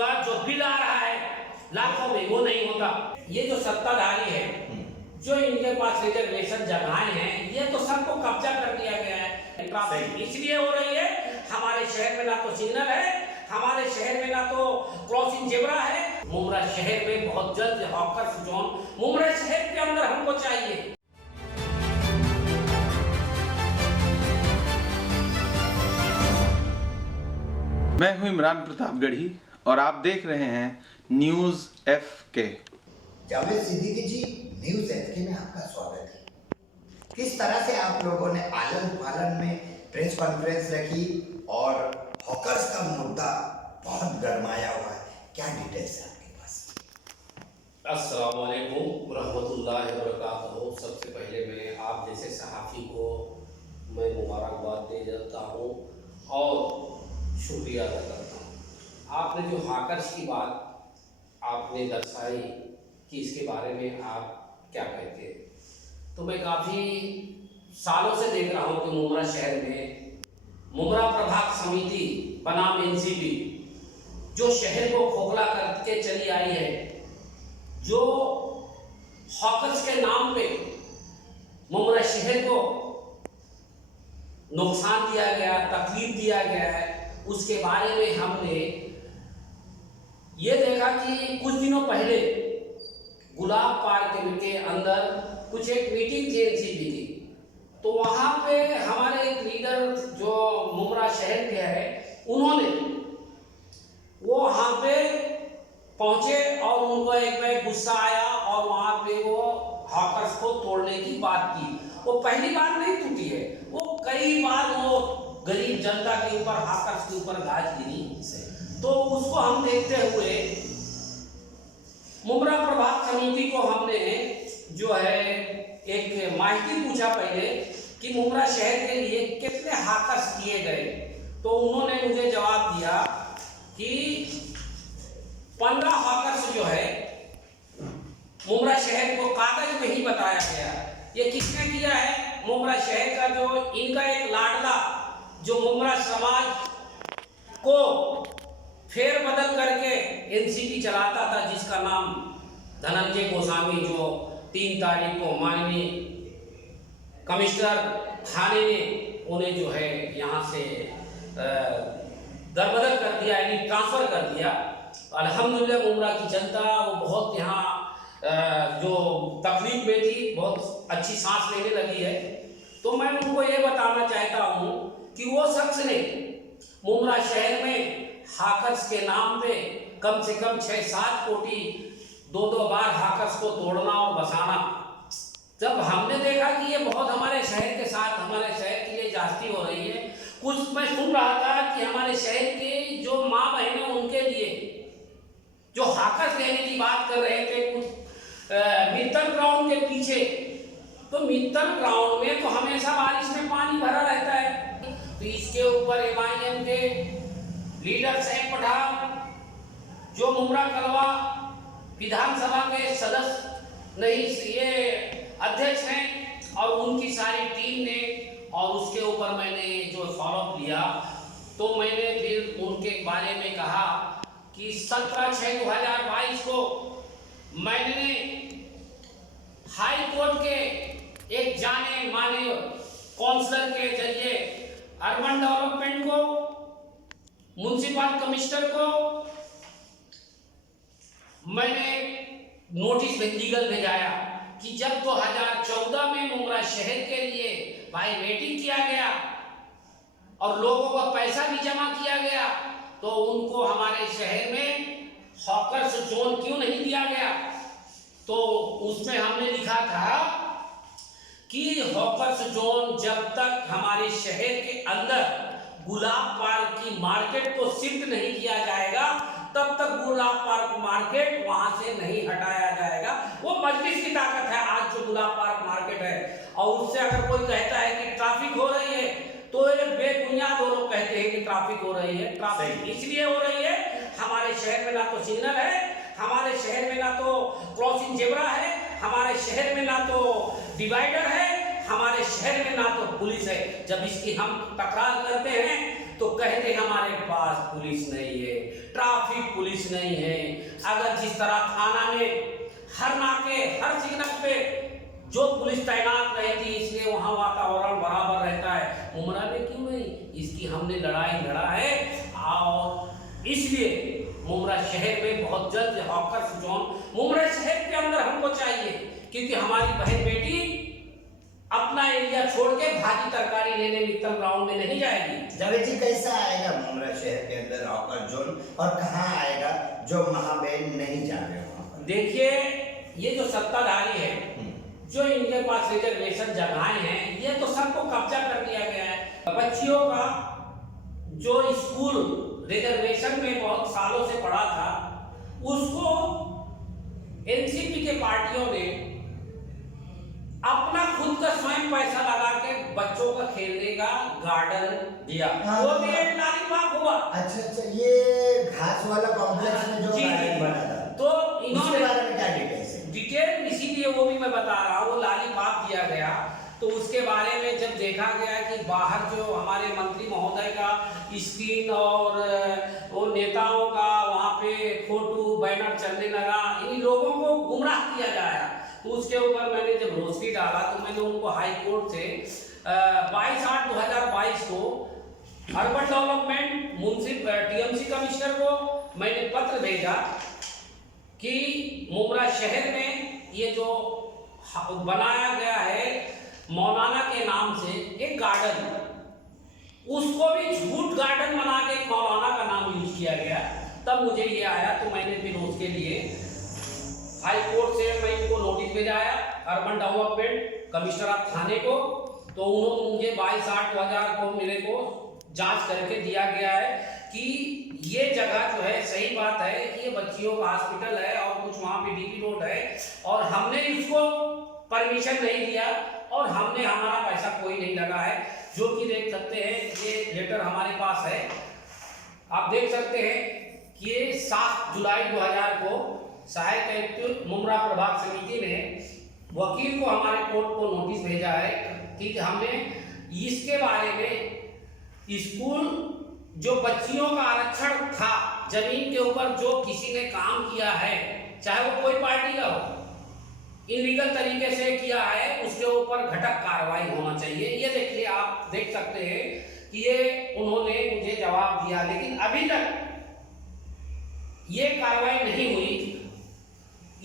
का जो बिल आ रहा है लाखों में, वो नहीं होता। ये जो सत्ताधारी है, जो इनके पास रिजर्वेशन जगहें हैं, ये तो सबको कब्जा कर लिया गया है। ट्रैफिक इसलिए हो रही है, हमारे शहर में ना तो सिग्नल है, हमारे शहर में ना तो क्रॉसिंग जेब्रा है। मुमरा शहर में बहुत जल्द हॉकर्स जोन मुमरा शहर के अंदर हमको चाहिए। मैं हूं इमरान प्रतापगढ़ी और आप देख रहे हैं न्यूज़ FK। जावेद सिद्दीकी जी, न्यूज़ FK में आपका स्वागत है। किस तरह से आप लोगों ने आलन फालन में प्रेस कॉन्फ्रेंस रखी और हॉकर्स का मुद्दा बहुत गरमाया हुआ है, क्या डिटेल्स है आपके पास? अस्सलाम वालेकुम रहमतुल्लाहि व बरकातहू। सबसे पहले मैं आप जैसे सहाफ़ी को मैं मुबारकबाद दे जाता हूँ और शुक्रिया अदा करता हूँ। आपने जो हाकर्स की बात आपने दर्शाई कि इसके बारे में आप क्या कहते हैं, तो मैं काफ़ी सालों से देख रहा हूँ कि मुमरा शहर में मुमरा प्रभाग समिति बनाम NCP जो शहर को खोखला करके चली आई है, जो हॉकर्स के नाम पे मुमरा शहर को नुकसान दिया गया, तकलीफ दिया गया है, उसके बारे में हमने ये देखा कि कुछ दिनों पहले गुलाब पार्क के अंदर कुछ एक मीटिंग थी NCP की, तो वहाँ पे हमारे एक लीडर जो मुमरा शहर के हैं, उन्होंने वो वहाँ पे पहुँचे और उनको एक बार गुस्सा आया और वहाँ पे वो हॉकर्स को तोड़ने की बात की। वो पहली बार नहीं टूटी है, वो कई बार वो गरीब जनता के ऊपर, हॉकर्स के ऊपर गाज गिरी। तो उसको हम देखते हुए मुमरा प्रभाग समिति को हमने जो है एक माहिती पूछा पहले कि मुमरा शहर के लिए कितने हॉकर्स किए गए, तो उन्होंने मुझे जवाब दिया कि 15 हॉकर्स जो है मुमरा शहर को कागज में ही बताया गया। ये किसने किया है? मुमरा शहर का जो इनका एक लाडला जो मुमरा समाज को फेर बदल करके NCP चलाता था, जिसका नाम धनंजय गोस्वामी, जो 3 तारीख को माननीय कमिश्नर थाने ने उन्हें जो है यहाँ से दरबदल कर दिया, यानी ट्रांसफ़र कर दिया। अल्हम्दुलिल्लाह मुमरा की जनता वो बहुत यहाँ जो तकलीफ में थी, बहुत अच्छी सांस लेने लगी है। तो मैं उनको ये बताना चाहता हूँ कि वो शख्स ने मुमरा शहर में हाकर्स के नाम पे कम से कम 6-7 कोटी 2-2 बार हाकर्स को तोड़ना और बसाना, जब हमने देखा कि ये बहुत हमारे शहर के साथ, हमारे शहर के लिए जास्ती हो रही है। कुछ मैं सुन रहा था कि हमारे शहर के जो माँ बहनें, उनके लिए जो हाकर्स लेने की बात कर रहे थे कुछ मित्तल ग्राउंड के पीछे, तो मित्तल ग्राउंड में तो हमेशा बारिश में पानी भरा रहता है। तो इसके ऊपर MIM के लीडर साहब पठान, जो मुमरा कलवा विधानसभा के सदस्य नहीं, ये अध्यक्ष हैं, और उनकी सारी टीम ने, और उसके ऊपर मैंने जो फॉलोअप लिया, तो मैंने फिर उनके बारे में कहा कि 17/6/2022 को मैंने हाई कोर्ट के एक जाने माने काउंसलर के जरिए अर्बन डेवलपमेंट को, म्युनिसिपल कमिश्नर को मैंने नोटिस लीगल भेजाया कि जब 2014 में मुमरा शहर के लिए भाई रेटिंग किया गया और लोगों का पैसा भी जमा किया गया, तो उनको हमारे शहर में हॉकर्स जोन क्यों नहीं दिया गया? तो उसमें हमने लिखा था कि हॉकर्स जोन जब तक हमारे शहर के अंदर गुलाब पार्क की मार्केट को शिफ्ट नहीं किया जाएगा, तब तक गुलाब पार्क मार्केट वहां से नहीं हटाया जाएगा। वो मजलिस की ताकत है आज जो गुलाब पार्क मार्केट है। और उससे अगर कोई कहता है कि ट्रैफिक हो रही है, तो ये बेबुनियाद वो लोग कहते हैं कि ट्रैफिक हो रही है। ट्रैफिक इसलिए हो रही है, हमारे शहर में ना तो सिग्नल है, हमारे शहर में ना तो क्रॉसिंग जेब्रा है, हमारे शहर में ना तो डिवाइडर है, हमारे शहर में ना तो पुलिस है। जब इसकी हम तकरार करते हैं तो कहते हमारे पास पुलिस नहीं है, ट्रैफिक पुलिस नहीं है। अगर जिस तरह थाना में हर नाके हर सिग्नल पे जो पुलिस तैनात रहती, इसलिए वहाँ वातावरण बराबर रहता है। मुमरा में क्यों नहीं? इसकी हमने लड़ाई लड़ा है और इसलिए मुमरा शहर में बहुत जल्द हॉकर्स जोन मुमरा शहर के अंदर हमको चाहिए, क्योंकि हमारी बहन बेटी अपना एरिया छोड़ के भाजी तरकारी लेने मित्तल ग्राउंड में नहीं जाएगी। जावेद जी, कैसा आएगा मुमरा शहर के अंदर हॉकर जोन और कहाँ आएगा जो महाबहन नहीं जा रहे वहाँ पर? देखिए, ये जो सत्ताधारी है, जो इनके पास रिजर्वेशन जगहें हैं, ये तो सबको कब्जा कर दिया गया है। बच्चियों का जो स्कूल रिजर्वेशन में बहुत सालों से पड़ा था, उसको एनसीपी के पार्टियों ने अपना खुद का स्वयं पैसा लगा के बच्चों का खेलने का गार्डन दिया। हाँ, वो भी एक लालीपाप हुआ। अच्छा, ये घास वाला कॉम्प्लेक्स में जो जी, गार्डन बना था, तो उसके इन्होंने बारे में क्या डिटेल्स है? डिटेल इसीलिए वो भी मैं बता रहा हूँ, वो लालीपाप दिया गया। तो उसके बारे में जब देखा गया कि बाहर जो हमारे मंत्री महोदय का स्क्रीन और वो नेताओं का वहाँ पे फोटो बैनर चलने लगा, इन लोगों को गुमराह किया जाए, तो उसके ऊपर मैंने जब रोशनी डाला तो मैंने उनको हाई कोर्ट से 22/8/2022 को अर्बन डेवलपमेंट टीएमसी कमिश्नर को मैंने पत्र भेजा कि मुमरा शहर में ये जो बनाया गया है मौलाना के नाम से एक गार्डन, उसको भी झूठ गार्डन बना के मौलाना का नाम यूज किया गया। तब मुझे ये आया तो मैंने फिर उसके लिए हाई कोर्ट से मैं इनको नोटिस भेजाया urban development commissioner of Thane को। तो उन्होंने मुझे 22/8/2000 को मेरे को जांच करके दिया गया है कि ये जगह जो है, सही बात है कि ये बच्चियों का हॉस्पिटल है और कुछ वहाँ पे डीपी रोड है, और हमने इसको परमिशन नहीं दिया और हमने हमारा पैसा कोई नहीं लगा है। जो कि देख सकते हैं, ये लेटर हमारे पास है, आप देख सकते हैं कि ये 7 जुलाई 2000 को सहायक आयुक्त मुमरा प्रभाग समिति ने वकील को हमारे कोर्ट को नोटिस भेजा है कि हमने इसके बारे में स्कूल जो बच्चियों का आरक्षण था जमीन के ऊपर, जो किसी ने काम किया है, चाहे वो कोई पार्टी का हो, इलीगल तरीके से किया है, उसके ऊपर घटक कार्रवाई होना चाहिए। ये देखिए, आप देख सकते हैं कि ये उन्होंने मुझे जवाब दिया, लेकिन अभी तक ये कार्रवाई नहीं हुई।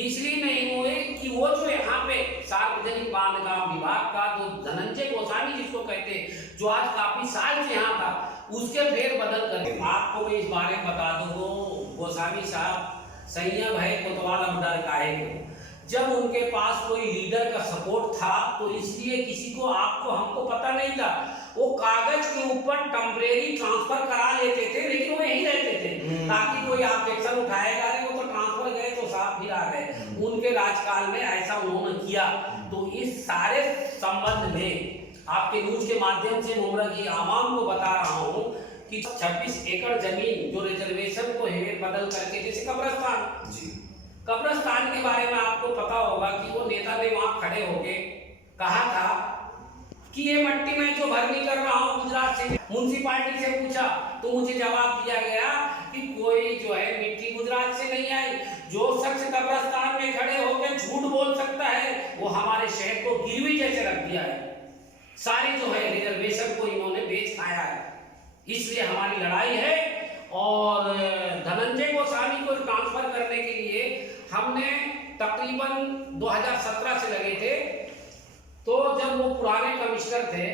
इसलिए नहीं हुई कि वो जो यहाँ पे सार्वजनिक बांधकाम विभाग का जो धनंजय गोस्वामी जिसको कहते हैं, जो आज काफी साल से यहाँ था, उसके फेर बदल कर आपको मैं इस बारे में बता दूं, गोस्वामी साहब संयम है कोतवाल अब डर काहे को। जब उनके पास कोई लीडर का सपोर्ट था तो इसलिए किसी को आपको हमको पता नहीं था, वो कागज के ऊपर टेम्परेरी ट्रांसफर करा लेते थे, लेकिन वो यहीं रहते थे ताकि कोई ऑब्जेक्शन उठाएगा नहीं, वो तो ट्रांसफर गए तो साफ फिर आ गए। उनके राजकाल में ऐसा उन्होंने किया। तो इस सारे संबंध में आपके न्यूज के माध्यम से मुमरा की आवाम को बता रहा हूँ कि 26 एकड़ जमीन जो रिजर्वेशन को हेर बदल करके, जैसे कब्रस्तान जी, कब्रस्तान के बारे में आपको पता होगा कि वो नेता ने वहां खड़े होके कहा था कि ये मट्टी में जो भरनी कर रहा हूँ गुजरात से, म्युनिसिपालिटी से पूछा तो मुझे जवाब दिया गया कि कोई जो है मिट्टी गुजरात से नहीं आई। जो शख्स कब्रस्तान में खड़े होकर झूठ बोल सकता है वो हमारे शहर को गिरवी जैसे रख दिया है। सारी जो है रिजर्वेशन को इन्होंने बेच खाया है, इसलिए हमारी लड़ाई है। और धनंजय गोस्वामी को ट्रांसफर करने के लिए हमने तकरीबन 2017 से लगे थे। तो जब वो पुराने कमिश्नर थे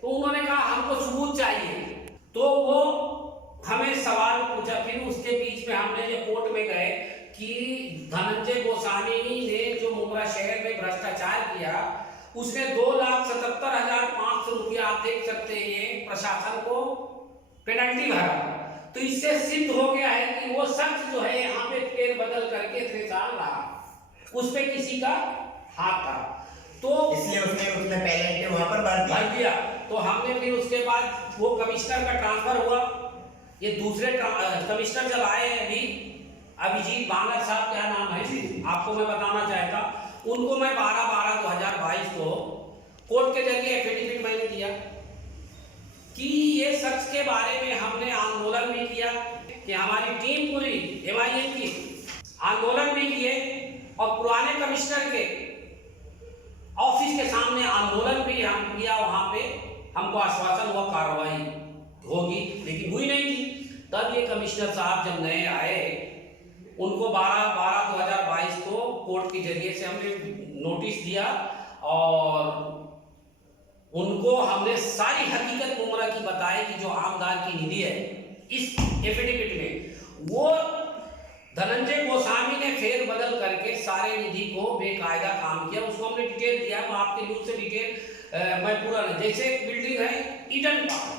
तो उन्होंने कहा हमको सबूत चाहिए, तो वो हमें सवाल पूछा। फिर उसके बीच में हमने जो कोर्ट में गए कि धनंजय गोस्वामी ने जो मुमरा शहर में भ्रष्टाचार किया, उसने 2,77,500 रुपया, आप देख सकते हैं, प्रशासन को पेनल्टी भरा। तो इससे सिद्ध हो गया है कि वो शख्स जो है यहाँ पे फेर बदल करके 3 साल रहा, उस पे किसी का हाथ था, तो इसलिए उसने पेनल्टी वहां पर भर दिया। तो हमने फिर उसके बाद वो कमिश्नर का ट्रांसफर हुआ। ये दूसरे कमिश्नर जब आए अभी अभिजीत बांगर साहब, क्या नाम है आपको मैं बताना चाहता, उनको मैं 12/12/2022 को कोर्ट के जरिए एफिडेविट मैंने दिया कि ये शख्स के बारे में हमने आंदोलन भी किया, कि हमारी टीम पूरी MIM की आंदोलन भी किए और पुराने कमिश्नर के ऑफिस के सामने आंदोलन भी हम किया। वहां पे हमको आश्वासन हुआ कार्रवाई होगी, लेकिन हुई नहीं थी। तब ये कमिश्नर साहब जब नए आए, उनको 12/12/2022 को कोर्ट के जरिए से हमने नोटिस दिया और उनको हमने सारी हकीकत मुमरा की बताई कि जो आमदार की निधि है इस एफिडेविट में, वो धनंजय गोस्वामी ने फेर बदल करके सारे निधि को बेकायदा काम किया। उसको हमने डिटेल दिया, तो आपके न्यूज से डिटेल मैं पूरा नहीं। जैसे एक बिल्डिंग है ईडन पार्क,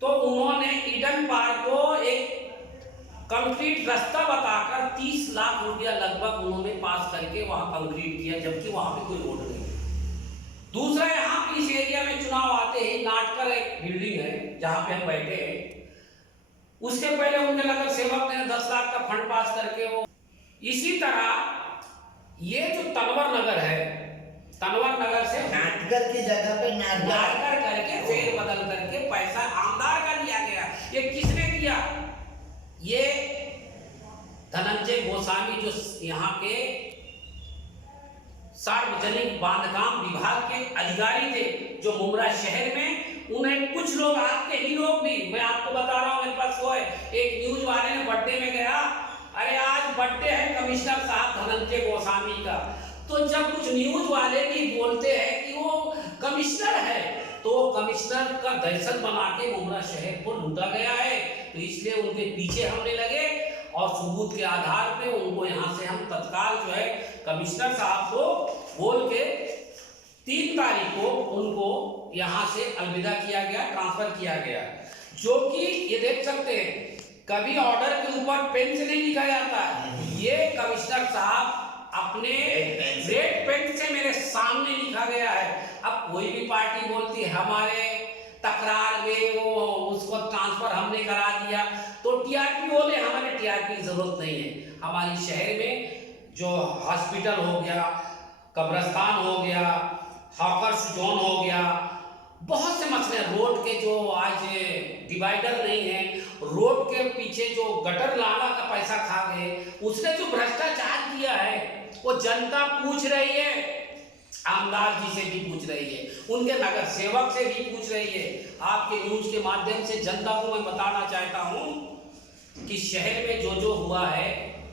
तो उन्होंने ईडन पार्क को एक कंक्रीट रास्ता बताकर 30 लाख रुपया लगभग उन्होंने पास करके वहां कंक्रीट किया, जबकि वहां पे कोई रोड नहीं। दूसरा, यहाँ पे इस एरिया में चुनाव आते ही नाटकर एक बिल्डिंग है जहां पे हम बैठे हैं, उसके पहले उनके नगर सेवक ने 10 लाख का फंड पास करके वो। इसी तरह ये जो तनवर नगर है, तनवर नगर से नाटकर की जगह पे नाटकर करके फेर बदल करके पैसा आमदार का लिया गया। ये किसने किया? ये धनंजय गोस्वामी जो यहाँ के सार्वजनिक बांधकाम विभाग के अधिकारी थे, जो मुमरा शहर में, उन्हें कुछ लोग, आपके ही लोग भी, मैं आपको बता रहा हूँ, मेरे पास वो है, एक न्यूज वाले ने बर्थडे में गया, अरे आज बर्थडे है कमिश्नर साहब धनंजय गोस्वामी का, तो जब कुछ न्यूज वाले भी बोलते हैं कि वो कमिश्नर है, तो कमिश्नर का दहशत बना के मुमरा शहर को लूटा गया है। तो इसलिए उनके पीछे हमने लगे और सबूत के आधार पे उनको यहाँ से हम तत्काल जो है कमिश्नर साहब को बोल के 3 तारीख को उनको यहाँ से अलविदा किया गया, ट्रांसफर किया गया। जो कि ये देख सकते हैं, कभी ऑर्डर के ऊपर पेन से नहीं लिखा जाता, ये कमिश्नर साहब अपने रेड पेन से मेरे सामने लिखा गया है। अब कोई भी पार्टी बोलती है हमारे तकरार में वो उसको ट्रांसफर हमने करा दिया, तो टीआरपी बोले, हमारे टीआरपी की जरूरत नहीं है। हमारी शहर में जो हॉस्पिटल हो गया, कब्रिस्तान हो गया, हॉकर्स जोन हो गया, बहुत से मसले, रोड के जो आज डिवाइडर नहीं है, रोड के पीछे जो गटर नाला का पैसा खा गए, उसने जो भ्रष्टाचार किया है वो जनता पूछ रही है, आमदार जी से भी पूछ रही है, उनके नगर सेवक से भी पूछ रही है। आपके न्यूज के माध्यम से जनता को मैं बताना चाहता हूं कि शहर में जो जो हुआ है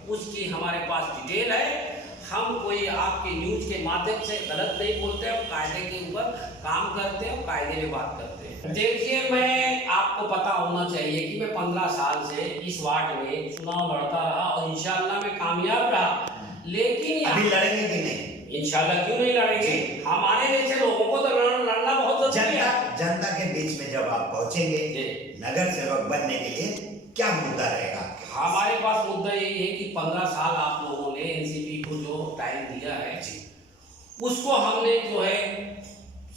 उसकी हमारे पास डिटेल है। हम कोई आपके न्यूज के माध्यम से गलत नहीं बोलते हैं, कायदे के ऊपर काम करते हैं, कायदे में बात करते हैं। देखिए, मैं आपको पता होना चाहिए कि मैं 15 साल से इस वार्ड में चुनाव लड़ता रहा और इंशाल्लाह मैं कामयाब रहा, लेकिन अभी लड़ेंगे कि नहीं? इंशाल्लाह क्यों नहीं लड़ेंगे? हमारे जैसे लोगों को तो लड़ना बहुत जरूरी है। जनता के बीच में जब आप पहुंचेंगे नगर सेवक बनने के लिए, क्या मुद्दा रहेगा? हमारे पास मुद्दा यही है कि 15 साल आप लोगों ने एनसीपी को जो टाइम दिया है, उसको हमने जो है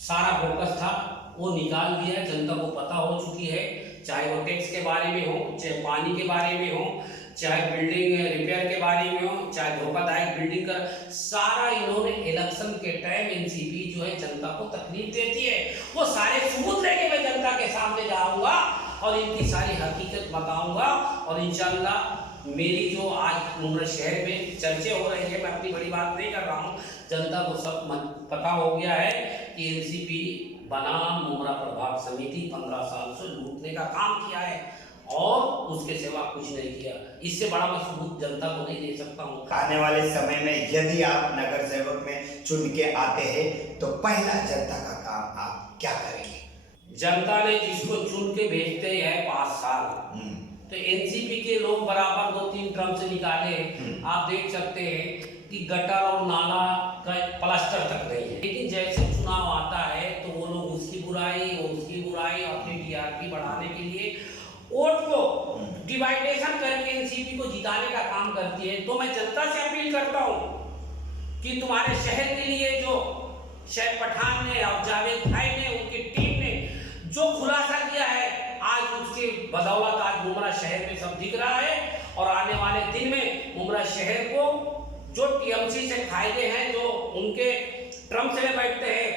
सारा फोकस था वो निकाल दिया। जनता को पता हो चुकी है, चाहे वो टैक्स के बारे में हो, चाहे पानी के बारे में हो, चाहे बिल्डिंग रिपेयर के बारे में हो, चाहे धोखादायक बिल्डिंग का, सारा इन्होंने इलेक्शन के टाइम एनसीपी जो है जनता को तकलीफ देती है। वो सारे सबूत लेके मैं जनता के सामने जाऊंगा और इनकी सारी हकीकत बताऊंगा और इंशाल्लाह मेरी जो आज मुमरा शहर में चर्चे हो रही है, मैं अपनी बड़ी बात नहीं कर रहा हूँ, जनता को सब पता हो गया है कि एनसीपी बनाम मुमरा प्रभाग समिति 15 साल से लूटने का काम किया है और उसके सिवा कुछ नहीं किया। इससे बड़ा मैं सबूत जनता को नहीं दे सकता हूँ। आने वाले समय में यदि आप नगर सेवक में चुन के आते हैं तो पहला जनता का काम आप क्या करेंगे? जनता ने जिसको चुन के भेजते हैं 5 साल, तो एनसीपी के लोग बराबर 2-3 टर्म से निकाले। आप देख सकते हैं कि गटर और नाला का प्लास्टर तक नहीं है, लेकिन जैसे चुनाव आता है तो वो लोग उसकी बुराई अपनी टीआरपी बढ़ाने के लिए वोट को डिवाइडेशन करके एनसीपी को जिताने का काम करती है। तो मैं जनता से अपील करता हूँ कि तुम्हारे शहर के लिए जो शैब पठान ने और जावेद भाई ने, उनकी टीम ने जो खुलासा किया है, आज उसके बदौलत आज मुमरा शहर में सब दिख रहा है। और आने वाले दिन में मुमरा शहर को जो टीएमसी से फायदे हैं, जो उनके ट्रम्प से बैठते हैं,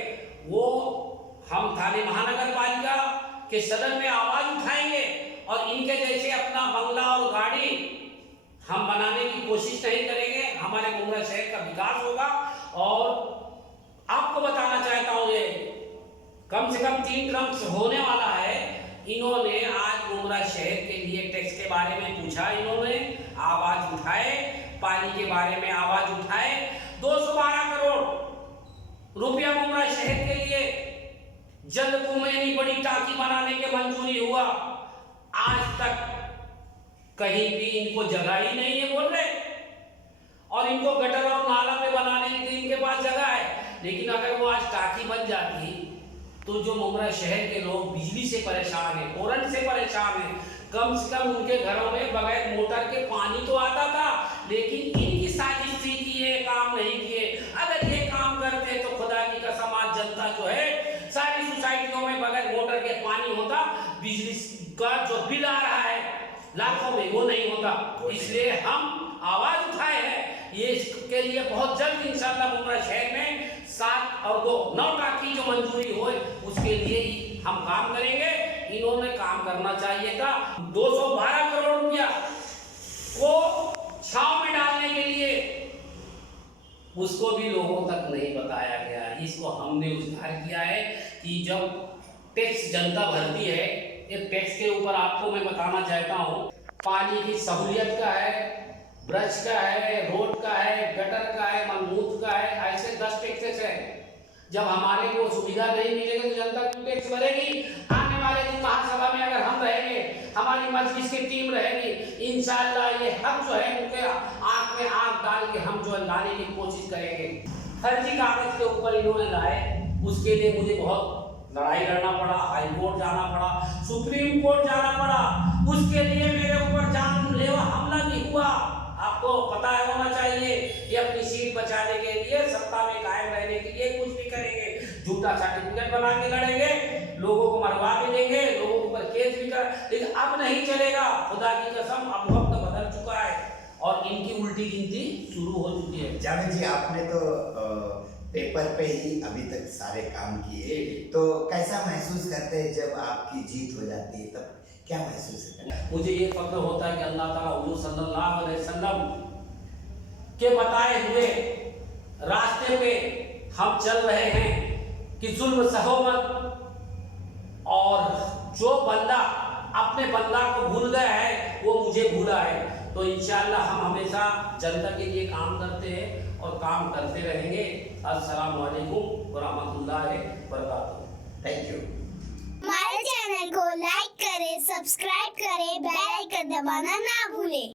वो हम थाने महानगर पालिका के सदन में आवाज उठाएंगे और इनके जैसे अपना बंगला और गाड़ी हम बनाने की कोशिश नहीं करेंगे। हमारे मुंगरा शहर का विकास होगा। और आपको बताना चाहता हूँ, ये कम से कम 3 टर्म होने वाला है। इन्होंने आज मुंगरा शहर के लिए टैक्स के बारे में पूछा, इन्होंने आवाज उठाए, पानी के बारे में आवाज उठाए। 212 करोड़ रुपया मुंगरा शहर के लिए जल कुंभ बड़ी टांकी बनाने के मंजूरी हुआ। आज तक कहीं भी इनको जगह ही नहीं है बोल रहे, और इनको गटर और नाला पे बनाने के लिए इनके पास जगह है। लेकिन अगर वो आज टांकी बन जाती तो जो मुंगरा शहर के लोग बिजली से परेशान है, करंट से परेशान है, कम से कम उनके घरों में बगैर मोटर के पानी तो आता था। लेकिन इनकी साजिश थी कि ये काम नहीं किए। अगर ये काम करते तो खुदा की कसम आज जनता जो है सारी सोसाइटियों में बगैर मोटर के पानी होता, बिजली का जो बिल आ रहा है लाखों में वो नहीं होता। इसलिए हम आवाज उठाए हैं, ये इसके लिए बहुत जल्द इंशाल्लाह मुंगरा शहर में 7 और 2 9 टांकी जो मंजूरी हो उसके लिए ही हम काम करेंगे। इन्होंने काम करना चाहिए था। 212 करोड़ रुपया को छांव में डालने के लिए उसको भी लोगों तक नहीं बताया गया। इसको हमने उजागर किया है कि जब टैक्स जनता भरती है, ये टैक्स के ऊपर आपको मैं बताना चाहता हूँ, पानी की सहूलियत का है, ब्रज का है, रोड का है, गटर का है, मलमूत का है, ऐसे 10 टैक्सेस है। जब हमारे को सुविधा नहीं मिलेगी तो जनता क्यों टैक्स भरेगी? आने वाले दिन महासभा में अगर हम रहेंगे, हमारी मजलिस की टीम रहेगी, इंशाअल्लाह ये हक जो है उनके आंख में आंख डाल के हम जो है लाने की कोशिश करेंगे। फर्जी कागज के ऊपर इन्होंने लाए, उसके लिए मुझे बहुत लड़ाई लड़ना पड़ा, हाई कोर्ट जाना पड़ा, सुप्रीम कोर्ट जाना पड़ा। उसके लिए मेरे ऊपर जानलेवा हमला भी हुआ। आपको पता है होना चाहिए कि अपनी सीट बचाने के लिए, सत्ता में कायम रहने के लिए कुछ भी करेंगे। झूठा सर्टिफिकेट बना के लड़ेंगे, लोगों को मरवा भी देंगे, लोगों के ऊपर केस भी कर। लेकिन अब नहीं चलेगा, खुदा की कसम अब वक्त बदल चुका है और इनकी उल्टी गिनती शुरू हो चुकी है। जावेद जी, आपने तो पेपर पे ही अभी तक सारे काम किए, तो कैसा महसूस करते हैं जब आपकी जीत हो जाती है? तब क्या महसूस करते हैं? मुझे ये फक्र होता है कि अल्लाह ताला हुजूर सल्लल्लाहु अलैहि वसल्लम के बताए हुए रास्ते पे हम चल रहे हैं कि जुल्म सहो मत। और जो बंदा अपने बंदा को भूल गया है वो मुझे भूला है। तो इंशाअल्लाह हम हमेशा जनता के लिए काम करते हैं और काम करते रहेंगे। अस्सलामु अलैकुम व रहमतुल्लाहि व बरकातहू। Thank you. हमारे चैनल को लाइक करें, सब्सक्राइब करें, बेल आइकन दबाना ना भूलें।